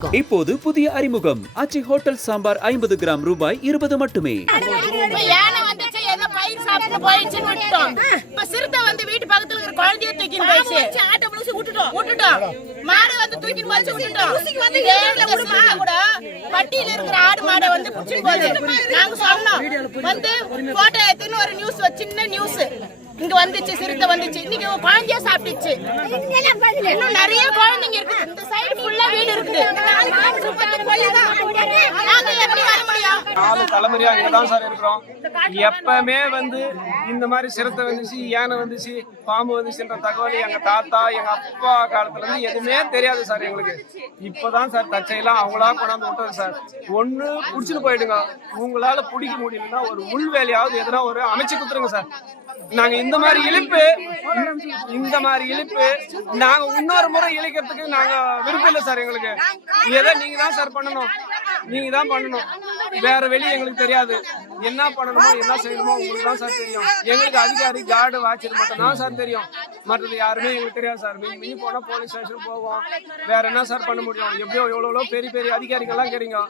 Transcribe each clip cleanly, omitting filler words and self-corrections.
இப்போது புதிய அறிமுகம் ஆச்சி ஹோட்டல் சாம்பார் 50 கிராம் ரூபாய் 20 மட்டுமே. சிறுத்தை வந்து வீட்டு பக்கத்துல இருக்கிற குழந்தைய தூக்கிட்டு போயிடுச்சு. ஆட்டோ புடிச்சு விட்டுட்டோம். மாடு வந்து தூக்கிட்டு போயிடுச்சு விட்டுட்டோம். கூட பட்டியில இருக்கிற ஆடு மாடை வந்து புடிச்சு போகுது. நாங்க சொன்னோம் வந்து போட்டோ எடுத்துன்னு ஒரு நியூஸ் சின்ன நியூஸ் இங்க வந்துச்சு. சிறுத்தை வந்துச்சு. இன்னைக்கு குழந்தைய சாப்பிட்டுச்சு. இன்னும் நிறைய குழந்தைங்க இருக்குது. இந்த சைடு ஃபுல்லா வீடு இருக்குது. தலைமுறையா இங்கதான் சார் இருக்கிறோம். எப்பவுமே வந்து இந்த மாதிரி சிறுத்தை வந்துச்சு, யானை வந்துச்சு, பாம்பு வந்துச்சுன்ற தகவல் எங்க தாத்தா எங்க அப்பா காலத்துல இருந்து எதுவுமே தெரியாது சார் எங்களுக்கு. இப்பதான் சார் தச்சையெல்லாம் அவங்களா கொண்டாந்து விட்டது சார். ஒண்ணு புடிச்சுட்டு போயிடுங்க, உங்களால பிடிக்க முடியலன்னா ஒரு உள் வேலையாவது எதனா ஒரு அமைச்சு கொடுத்துருங்க சார். நாங்க இந்த மாதிரி இழுப்பு நாங்க இன்னொரு முறை இழுக்கிறதுக்கு நாங்க விருப்பம் இல்லை சார். எங்களுக்கு எதை நீங்க தான் சார் பண்ணணும், நீங்க தான் பண்ணணும். வேற வெளியே எங்களுக்கு தெரியாது. என்ன பண்ணணுமோ என்ன செய்யணுமோ உங்களுக்கு தான் சார் தெரியும். எங்களுக்கு அதிகாரி கார்டு வாட்சர் மட்டும் தான் சார் தெரியும். மற்றது யாருமே எங்களுக்கு தெரியாது சார். மீ போனா போலீஸ் ஸ்டேஷன் போவோம். வேற என்ன சார் பண்ண முடியும்? எப்படியோ எவ்வளோ பெரிய பெரிய அதிகாரிகள்லாம் கேறீங்க.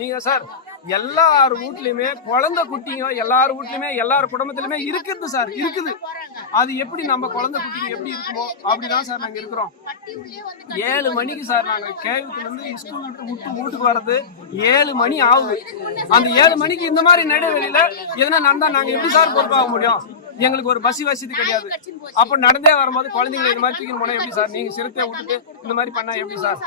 நீங்க சார் எல்லார் வீட்லயுமே குழந்தை குட்டிங்க, எல்லார் வீட்லயுமே எல்லார் குடும்பத்திலுமே இருக்குது சார், இருக்குது. அது எப்படி நம்ம குழந்தை குட்டிங்க எப்படி இருக்குமோ அப்படிதான் சார் நாங்க இருக்கிறோம். 7 மணிக்கு சார் நாங்க கேவத்துல இருந்து ஸ்கூல் விட்டு வீட்டுக்கு வர்றது 7 மணி ஆகுது. அந்த 7 மணிக்கு இந்த மாதிரி நடைவெளியில எதனா நடந்தா நாங்க எப்படி சார் பொறுப்பாக முடியும்? எங்களுக்கு ஒரு பஸ் வசதி கிடையாது. அப்ப நடந்தே வரும்போது குழந்தைங்களை இந்த மாதிரி தூக்கின்னு போனா எப்படி சார்? நீங்க சிறுத்தை விட்டுட்டு இந்த மாதிரி பண்ணா எப்படி சார்?